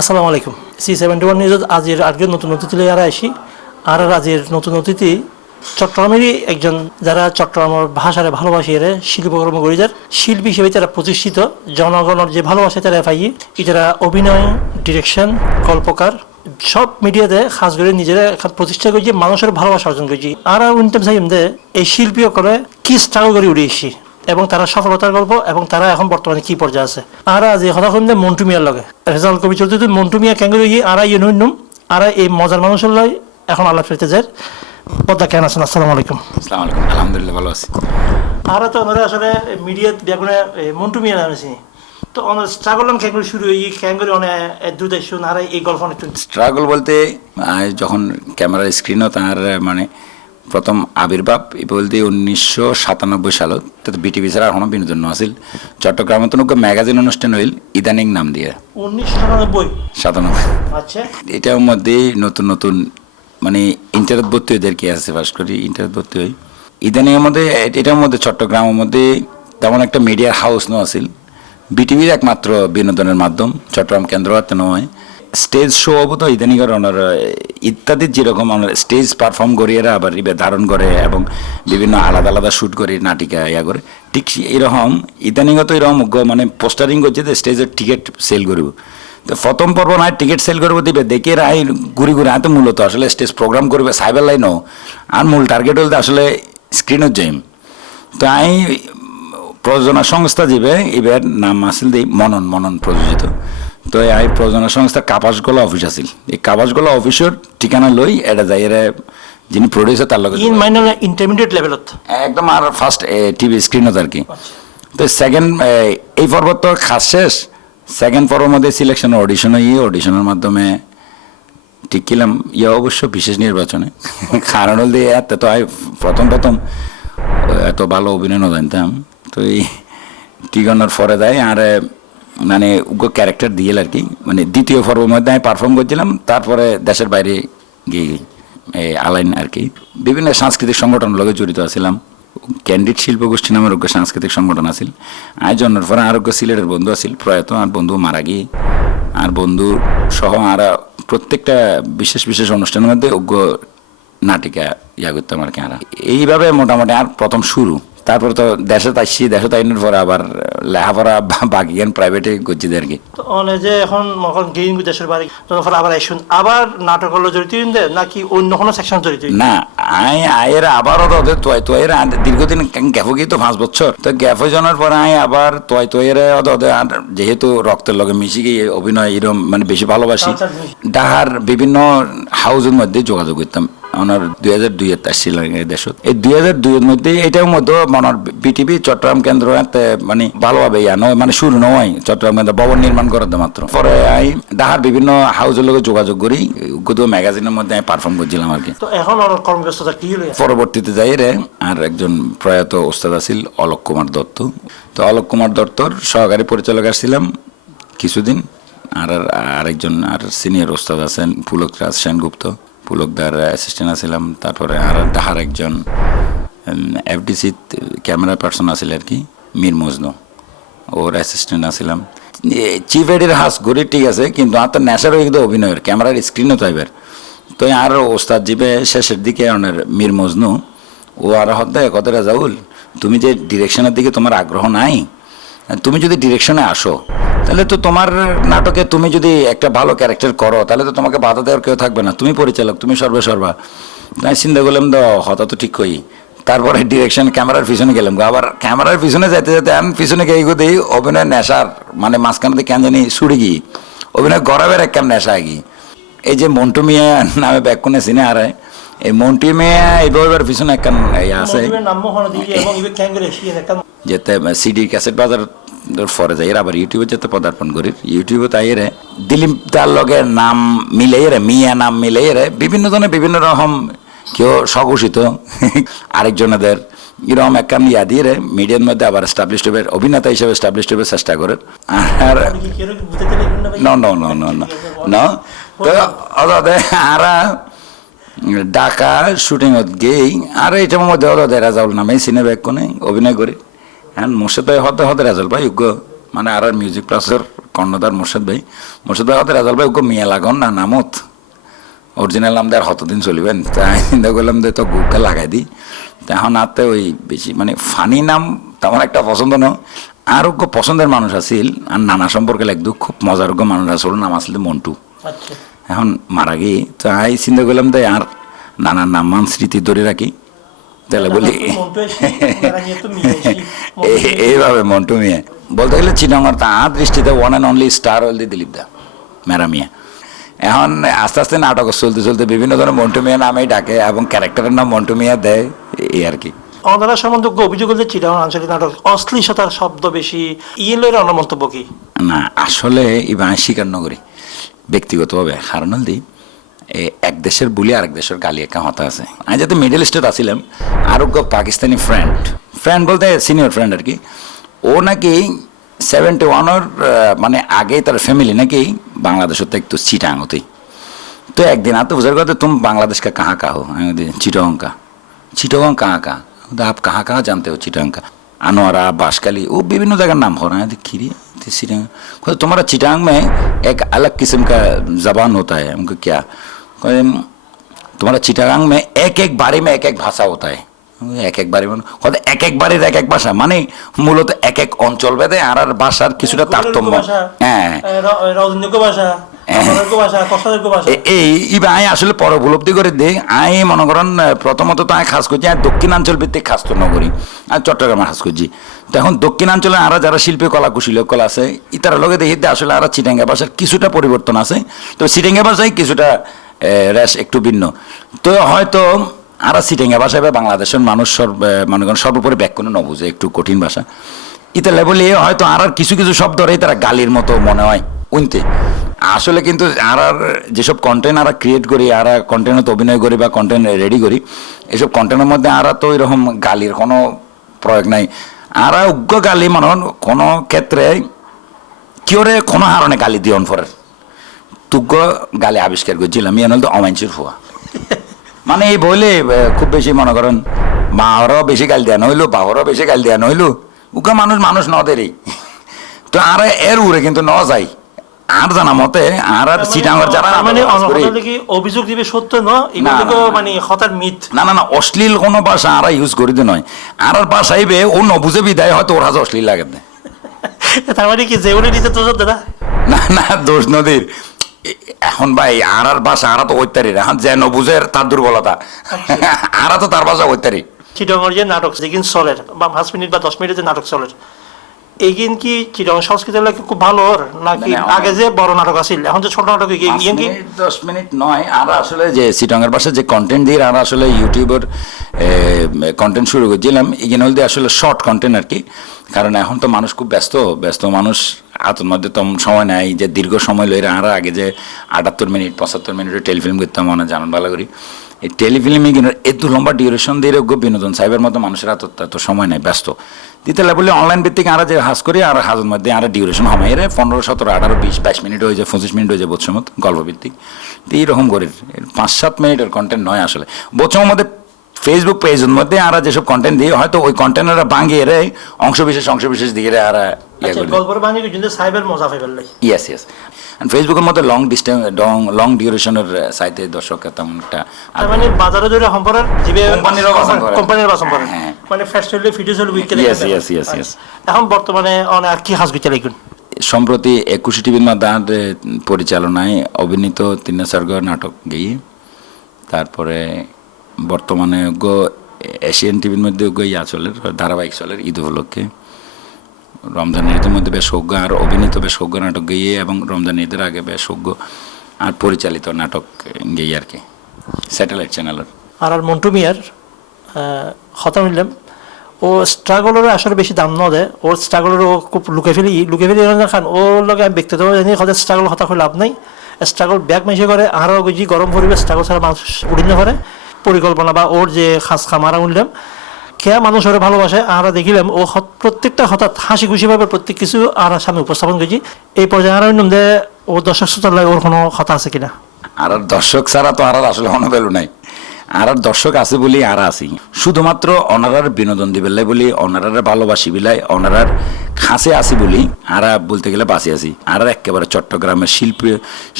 আসসালামু আলাইকুম। C seventy one news আজের আজকের নতুন অতিথি আর আসি। আর আজের নতুন অতিথি চট্টগ্রামেরই একজন যারা চট্টগ্রামের ভাষারে ভালোবাসি এরা, শিল্পকর্ম করি যার। শিল্পী হিসেবে তারা প্রতিষ্ঠিত। জনগণের যে ভালোবাসে তারা পাই এটারা অভিনয় ডিরেকশন গল্পকার সব মিডিয়াতে খাস করে নিজেরা প্রতিষ্ঠা করছি, মানুষের ভালোবাসা অর্জন করছি। আর উনটাম চাইম দে, এই শিল্পীও করে কি স্ট্রাগল করে উঠে এবং তারা সফলতার গল্প এবং তারা এখন বর্তমানে কি পর্যায়ে আছে। আর আজ এই কথা যে মন্টু মিয়ার লগে। রেজাল্ট কবি চলতে মন্টু মিয়া ক্যাঙ্গুরি গিয়ে আর ইয়ে আর এই মজার মানুষের লয় এখন আলাপ করতে যায় পদ্মা কেন আছেন? আসসালামু আলাইকুম। আসসালামু আলাইকুম। আলহামদুলিল্লাহ ভালো আছি। আর তো ওনারা আসলে মিডিয়াত বেগুনে মন্টু মিয়া নামেছি তো ওনার স্ট্রাগল ক্যাঙ্গুরি শুরু হয়ে ক্যাঙ্গুরি অনেক দ্রুত শুন আর এই গল্প অনেক স্ট্রাগল বলতে যখন ক্যামেরার স্ক্রিনও তার মানে প্রথম আবির্ভাব এই বলতে উনিশশো সাতানব্বই সালত তাতে বিটিভি ছাড়া এখনও বিনোদন আছিল চট্টগ্রামে তো ম্যাগাজিন অনুষ্ঠান হইল ইদানিং নাম দিয়ে। উনিশশো সাতানব্বই? আচ্ছা। এটার মধ্যে নতুন নতুন মানে ইন্টারনেট ভর্তি হয়ে কি আছে ফার্স্ট করি ইন্টারনেট ভর্তি হই ইদানিং এর মধ্যে এটার মধ্যে চট্টগ্রামের মধ্যে তেমন একটা মিডিয়ার হাউস নো আছিল বিটিভির একমাত্র বিনোদনের মাধ্যম চট্টগ্রাম কেন্দ্র হাতে নয়। স্টেজ শো হব তো, ইদানিং আর ওনার ইত্যাদি যেরকম ওনার স্টেজ পারফর্ম করি, এরা আবার ইবে ধারণ করে এবং বিভিন্ন আলাদা আলাদা শ্যুট করে, নাটিকা, ইয়া করে। ঠিক এরকম, ইদানিং তো এরকম মানে পোস্টারিং করছে যে স্টেজের টিকিট সেল করব। তো প্রথম পর্ব নয় টিকিট সেল করব দিবে, দেখে রাই ঘুরি ঘুরে আয় তো মূলত আসলে স্টেজ প্রোগ্রাম করবে সাইবার লাইনও আর মূল টার্গেট হলতে আসলে স্ক্রিনের জেম তো আমি প্রযোজনা সংস্থা যাবে এবার নাম আসিল দি মনন মনন প্রযোজিত। তো এই প্রযোজনা সংস্থা কাপাসগোলা অফিস আছিল। এই কাপাসগোলা অফিসের ঠিকানা লই এটা যাই এরা যিনি প্রডিউসার তার লগে ইন মাইনার ইন্টারমিডিয়েট লেভেলত একদম আর ফার্স্ট টিভি স্ক্রিনত আর কি। তো সেকেন্ড এই পর্ব তো খাস শেষ সেকেন্ড পর্বের মধ্যে সিলেকশন অডিশন ইয়ে অডিশনের মাধ্যমে ঠিক কিলাম ইয়ে অবশ্য বিশেষ নির্বাচনে কারণ হল দিয়ে এত তো আই প্রথম প্রথম এত ভালো অভিনয় জানতাম তো এই টিগনের পরে দেয় আর মানে উগ্র ক্যারেক্টার দিয়ে আর কি। মানে দ্বিতীয় পর্বের মধ্যে আমি পারফর্ম করছিলাম, তারপরে দেশের বাইরে গিয়ে আলাইন আর কি। বিভিন্ন সাংস্কৃতিক সংগঠনের লগে জড়িত আছিলাম। ক্যান্ডিড শিল্প গোষ্ঠী নামের অজ্ঞ সাংস্কৃতিক সংগঠন আছিল। আয়োজনের পরে আরোগ্য সিলেটের বন্ধু আছিল, প্রয়াত, আর বন্ধু মারা গিয়ে। আর বন্ধু সহ আর প্রত্যেকটা বিশেষ বিশেষ অনুষ্ঠানের মধ্যে অজ্ঞ নাটিকা ইয়া করতাম আর কি আর এইভাবে মোটামুটি আর প্রথম শুরু। তারপর তো দেশে তাইছি দেশে তাইনের পরে আবার লেখাপড়া বাকি জ্ঞান প্রাইভেটে করছি আর কি। অনে যে এখন গেইন দেশের বাড়ি আবার আইসুন। আবার নাটক হলো জড়িত নাকি অন্য কোনো সেকশন জড়িত না আই আয়ের আবারও তো ওদের তোয় তোয়ের দীর্ঘদিন গ্যাফো গিয়ে তো পাঁচ বছর। তো গ্যাফো জনের পরে আই আবার তোয় তোয়ের যেহেতু রক্তের লগে মিশি গিয়ে অভিনয় এরম মানে বেশি ভালোবাসি আচ্ছা, আচ্ছা। ডাহার বিভিন্ন হাউজের মধ্যে যোগাযোগ করতাম। ওনার দুই হাজার দুইয়ের আসছিল এই দেশত। এই দুই হাজার দুইয়ের মধ্যে এটার মধ্যে মনের বিটিভি চট্টগ্রাম কেন্দ্র এতে মানে ভালোভাবে ইয়া নয় মানে শুরু নয় চট্টগ্রাম কেন্দ্র ভবন নির্মাণ করাতে মাত্র। পরে আই ডাহার বিভিন্ন হাউসের লগে যোগাযোগ করি গত ম্যাগাজিনের মধ্যে আমি পারফর্ম করছিলাম আর কি। এখন কর্মব্যস্ততা কি পরবর্তীতে যাই রে আর একজন প্রয়াত ওস্তাদ আছিল অলোক কুমার দত্ত। তো অলোক কুমার দত্তর সহকারী পরিচালক আসছিলাম কিছুদিন। আর আর আরেকজন আর সিনিয়র ওস্তাদ আছেন পুলক রাজ সেনগুপ্ত। পুলকদার অ্যাসিস্ট্যান্ট আছিলাম, তারপরে আর তাহার একজন এফডিসি ক্যামেরা পার্সন আছিল আর কি, মীর মজনু। ওর অ্যাসিস্ট্যান্ট আছিলাম। চিফ এডির হাস ঘুরি ঠিক আছে, কিন্তু আর তো নেশার হয়ে অভিনয়ের, ক্যামেরার স্ক্রিনও তো এবার। তো আর ওস্তাদ জিবে শেষের দিকে ওনার মীর মজনু, ও আর হতে কত রাজাউল তুমি যে ডিরেকশনের দিকে তোমার আগ্রহ নাই, তুমি যদি ডিরেকশনে আসো তাহলে তো তোমার নাটকে তুমি যদি একটা ভালো ক্যারেক্টার করো তাহলে তো তোমাকে বাধা দেওয়ার কেউ থাকবে না। তুমি পরিচালক তুমি সর্বে সর্বা তাই চিন্তা করলাম তো হতা তো ঠিক কই। তারপরে ডিরেকশন ক্যামেরার পিছনে গেলাম গো। আবার ক্যামেরার পিছনে যেতে যেতে আমি পিছনে গিয়ে গিয়ে দেখি অভিনয় নেশার মানে মাঝখানে দিয়ে কেন জানি সুড়ি গিয়ে অভিনয় গরাবের এক কেমন নেশা গিয়ে। এই যে মন্টু মিয়া নামে ব্যাকুনে সিনে আর এই মন্টু মিয়া এইবার পিছনে একখান আছে। যেতে সিডি ক্যাসেট বাজার ফরে যাই আবার ইউটিউবে যেতে পদার্পণ করি ইউটিউবে তাই রে দিলীপ তার লগে নাম মিলাই রে মিয়া নাম মিলাই রে বিভিন্ন ধরনের বিভিন্ন রকম কেউ স্বঘোষিত আরেকজনেদের এরকম একখান ইয়া দিয়ে রে মিডিয়ার মধ্যে আবার এস্টাবলিশ হবে অভিনেতা হিসেবে এস্টাবলিশ হবে চেষ্টা করে আর না no, no, no. No. তো অদাদে আরা ঢাকা শুটিংত গেই আর এইটার মধ্যে অদাদে রাজাউল নামে সিনে ব্যাগ কোনে অভিনয় করি হ্যাঁ মোর সাথে হতে হতে রাজাউল ভাই উগ্র। মানে আর মিউজিক প্লাসের কর্ণধার মোর্শেদ ভাই। মোর্শেদ ভাই হতে রাজাল ভাই ওকে মিয়া লাগান না নামত। অরিজিনাল নাম দেয় হতদিন চলিবেন তাই চিন্তা করলাম যে তো গুকা লাগাই দিই তা এখন আতে ওই বেশি মানে ফানি নাম তেমন একটা পছন্দ নয়। আর ওকে পছন্দের মানুষ আছিল আর নানা সম্পর্কে লাগতো খুব মজার ওকে মানুষ আসল নাম আসলে মন্টু। আচ্ছা। এখন মারা গিয়ে তো আই চিন্তা করলাম তাই আর নানার নাম স্মৃতি ধরে রাখি। তাহলে বলি তো এই- এইভাবে মন্টু মিয়া বলতে গেলে চিটাঙ্গর তার দৃষ্টিতে ওয়ান অ্যান্ড অনলি স্টার হল দি দিলীপ দা মেরা মিয়া। এখন আস্তে আস্তে নাটক চলতে চলতে বিভিন্ন ধরনের মন্টু মিয়া নামেই ডাকে এবং ক্যারেক্টারের নাম মন্টু মিয়া দেয় এই আর কি। অনারা সম্বন্ধে অভিযোগ করলে চিটাং আঞ্চলিক নাটক অশ্লীলতার শব্দ বেশি। ইয়ে লইলে অন্য মন্তব্য কি? না আসলে এবার আমি স্বীকার ন করি ব্যক্তিগতভাবে কারণ হল দি এ এক দেশের বুলি আরেক দেশের গালি একা হতা আছে আমি যাতে মিডল ইস্টের আসছিলাম আরোগ্য পাকিস্তানি ফ্রেন্ড ফ্রেন্ড বলতে সিনিয়র ফ্রেন্ড আর কি ও নাকি সেভেন্টি ওয়ানের মানে আগে তার ফ্যামিলি নাকি বাংলাদেশের তো একটু চিটাং হতেই तो एक दिन आते बुजुर्ग होते तुम बांग्लादेश का कहाँ का हो मैं बोलती, चिटोंग का चिटोंग कहाँ का तो आप कहाँ कहाँ जानते हो चिटोंग का अनोरा बांसकाली वो विभिन्न जगह नाम हो रहा है खीरी चिटांग कहते, तुम्हारा चिटांग में एक अलग किस्म का जबान होता है उनको क्या कहते, तुम्हारा चिटांग में एक एक बारी में एक एक भाषा होता है এক এক বাড়ি মানে হয়তো এক এক বাড়ির এক এক ভাষা মানে মূলত এক এক অঞ্চল ভেদে আর আর ভাষার কিছুটা তারতম্য হ্যাঁ রাজনৈতিক ভাষা আমাদের ভাষা কষ্টের ভাষা এ- এই ইবা আই আসলে পর উপলব্ধি করে দে আই মনে করেন আহ, প্রথমত তো আই খাস করছি আই দক্ষিণাঞ্চল ভিত্তিক খাস তো নগরী আর চট্টগ্রামে খাস করছি তো এখন দক্ষিণাঞ্চলে আরা যারা শিল্পী কলা কুশীল কলা আছে ইতার লগে দেখি দে আসলে আরা চিটাঙ্গা ভাষার কিছুটা পরিবর্তন আছে তো চিটাঙ্গা ভাষায় কিছুটা এ, রেশ একটু ভিন্ন। তো হয়তো আরা চিটাঙ্গা ভাষায় বা বাংলাদেশের মানুষ সর্ব মনে করেন সর্বোপরি ব্যাকরণ নবুঝে একটু কঠিন ভাষা। ইতা লেবলে হয়তো আর আর কিছু কিছু শব্দ রে তারা গালির মতো মনে হয়, উনতে। আসলে কিন্তু আর আর যেসব কন্টেন্ট আর ক্রিয়েট করি, আর আর কন্টেন্ট অভিনয় করি বা কন্টেন্ট রেডি করি, এসব কন্টেন্টের মধ্যে আর তো এরকম গালির কোনো প্রয়োগ নাই। আর উগ্র গালি মানে কোনো ক্ষেত্রে কিওরে কোনো হারণে গালি দিয়ন ফরের তুগ্য গালি আবিষ্কার করছিলাম ইয়ে নলতো অমাঞ্চুর হওয়া মানে এই বলে খুব বেশি মনে করেন মাওয়ারও বেশি গাল দেওয়া নইলো বাবারও বেশি গাল দেওয়া নইলো উকা মানুষ মানুষ ন দেরি। তো আর এর উড়ে কিন্তু ন যাই আর জানা মতে আর আর চিটাঙ্গর যারা মানে অভিযোগ দিবে সত্য? ন। মানে হতার মিথ। না না না অশ্লীল কোনো ভাষা আর ইউজ করিতে নয়। আর আর ভাষা আইবে ও নবুঝে বিদায় হয়তো ওর হাতে অশ্লীল লাগে। না। তার মানে কি তো দাদা না না দোষ নদীর। এখন ভাই আড়ার ভাষা আর তো ঐতারি এখন যে বুঝে তার দুর্বলতা। আড়া তো তার ভাষা ঐতারি চিটংয়ের যে নাটক যেদিন চলে বা পাঁচ মিনিট বা দশ মিনিট যে নাটক চলে এইদিন কি চিটং সংস্কৃতির লাগে খুব ভালো ওর? নাকি আগে যে বড় নাটক আছিল এখন যে ছোট নাটক পাঁচ কি? দশ মিনিট নয় আর আসলে যে সিটঙ্গের পাশে যে কন্টেন্ট দিয়ে আর আসলে ইউটিউবের কন্টেন্ট শুরু করছিলাম এগুলো হল দিয়ে আসলে শর্ট কন্টেন্ট আর কি। কারণ এখন তো মানুষ খুব ব্যস্ত ব্যস্ত মানুষ হাতের মধ্যে তো সময় নেই যে দীর্ঘ সময় লইরে আর আগে যে আটাত্তর মিনিট পঁচাত্তর মিনিটের টেলিফিল্ম করতাম মনে জানান ভালো করি। এই টেলিফিল্মে কিন্তু এত লম্বা ডিউরেশন দিয়ে যোগ্য বিনোদন সাহেবের মতো মানুষের হাত তো সময় নেই ব্যস্ত। দিতে বলে অনলাইন ভিত্তিক আর যে হাজ করি আর হাজের মধ্যে আর ডিউরেশন হমাই রে পনেরো সতেরো আঠারো বিশ বাইশ মিনিট হয়ে যায় পঁচিশ মিনিট হয়ে যায় বোধসমত গল্প ভিত্তিক। তো এইরকম করে। পাঁচ সাত মিনিটের কন্টেন্ট নয় আসলে। বোধসময়ের মধ্যে ফেসবুক পেজের মধ্যে আর যেসব কন্টেন্ট দিয়ে হয়তো ওই কন্টেন্টরা ভাঙিয়ে রে অংশ বিশেষ অংশ বিশেষ দিয়ে রে আর ইয়ে আচ্ছা করে। সাইবের মজা পাইবার ইয়েস ইয়েস ফেসবুকের মধ্যে লং ডিস্টেন্স লং লং ডিউরেশনের সাইতে দর্শক তেমন একটা মানে বাজারে ধরে সম্পর্কের জিবে করে। কোম্পানির বাসন করে হ্যাঁ। মানে ফার্স্ট হইলে ভিডিও চলে উইকে Yes, yes, yes, yes. এখন বর্তমানে অনেক আর কি হাস গুইতে লাগুন সম্প্রতি একুশে টিভির মাধ্যমে পরিচালনায় অভিনীত তিন স্বর্গ নাটক গিয়ে তারপরে বর্তমানে গো এশিয়ান টিভির মধ্যে গো ইয়া চলের ধারাবাহিক চলের ঈদ উপলক্ষে রমজান ঈদের মধ্যে বেশ অজ্ঞ আর অভিনীত বেশ অজ্ঞ নাটক গিয়ে এবং রমজান ঈদের আগে বেশ অজ্ঞ আর পরিচালিত নাটক গিয়ে আর কি, স্যাটেলাইট চ্যানেলের। আর আর মন্টু মিয়ার হতা মিললাম ও স্ট্রাগলের আসলে বেশি দাম ন দেয় ওর স্ট্রাগলের ও খুব লুকে ফেলি লুকে ফেলি খান। ওর লগে আমি ব্যক্তিগত জানি হয়তো স্ট্রাগল হতা করে লাভ নাই। স্ট্রাগল ব্যাগ মেশে করে, আরও যে গরম পরিবেশ স্ট্রাগল ছাড়া মানুষ উড়িন করে পরিকল্পনা বা ওর যে খাস খামারা উঠলাম খেয়া মানুষ ওরে ভালোবাসে, আমরা দেখিলাম, ও প্রত্যেকটা হঠাৎ হাসি খুশি ভাবে প্রত্যেক কিছু আর সামনে উপস্থাপন করছি। এই পর্যায়ে আর অন্য ও দর্শক শ্রোতার লাগে ওর কোনো কথা আছে কিনা? আর দর্শক ছাড়া তো আর আসলে কোনো ভ্যালু নাই। আর দর্শক আছে বলি আর আছি। শুধুমাত্র অনারার বিনোদন দিবেলাই বলি, অনারার ভালোবাসি বিলাই, অনারার খাসে আছি বলি, আর বলতে গেলে বাঁচি আছি। আর একেবারে চট্টগ্রামের শিল্পী,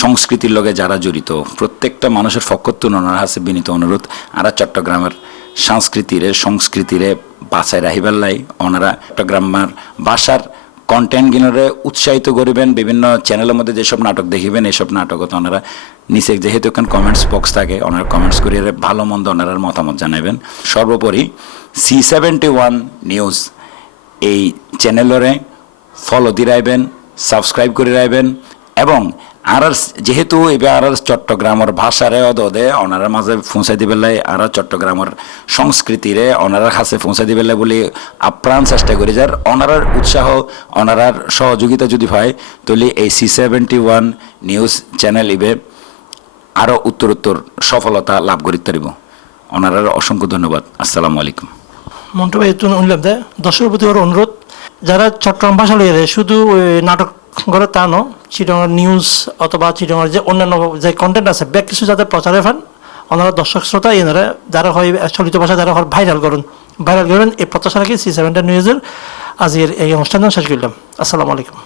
সংস্কৃতির লগে যারা জড়িত, প্রত্যেকটা মানুষের ফকত্তুন ওনার হাসে বিনীত অনুরোধ, আর চট্টগ্রামের সংস্কৃতিরে সংস্কৃতিরে বাঁচায় রাহিবার লাই ওনারা চট্টগ্রামের ভাষার কন্টেন্ট গিনরে উৎসাহিত করিবেন বিভিন্ন চ্যানেলের মধ্যে যেসব নাটক দেখিবেন, এসব তো ওনারা নিচে যেহেতু এখানে কমেন্টস বক্স থাকে ওনারা কমেন্টস করিয়ে ভালো মন্দ ওনারার মতামত জানাবেন সর্বোপরি সি সেভেন্টি ওয়ান নিউজ এই চ্যানেলরে ফলো দিয়ে রাখবেন সাবস্ক্রাইব করে রাখবেন এবং আর যেহেতু এবার আর চট্টগ্রামের ভাষারে অদে ওনারা মাঝে পৌঁছাই দিবে লাই, আর চট্টগ্রামের সংস্কৃতিরে ওনারার কাছে পৌঁছাই দিবে লাই বলে আপ্রাণ চেষ্টা করি যার। ওনারার উৎসাহ, ওনারার সহযোগিতা যদি হয়, তাহলে এই C seventy one news channel ইবে আরও উত্তরোত্তর সফলতা লাভ করিতে পারিব। ওনারার অসংখ্য ধন্যবাদ। আসসালামু আলাইকুম। মন্টু ভাই দর্শকের প্রতি অনুরোধ, যারা চট্টগ্রাম ভাষা লইয়ে শুধু নাটক করে তা নো চিটংয়ের নিউজ অথবা চিটংয়ের যে অন্যান্য যে কন্টেন্ট আছে ব্যাক কিছু যাতে প্রচারে ফান। ওনারা দর্শক শ্রোতা, এনারা যারা হয় চলিত ভাষা যারা হয় ভাইরাল করুন। ভাইরাল করুন, এই প্রত্যাশা রাখি সি সেভেন্টা নিউজের আজকের এই অনুষ্ঠান শেষ করলাম। আসসালামু আলাইকুম।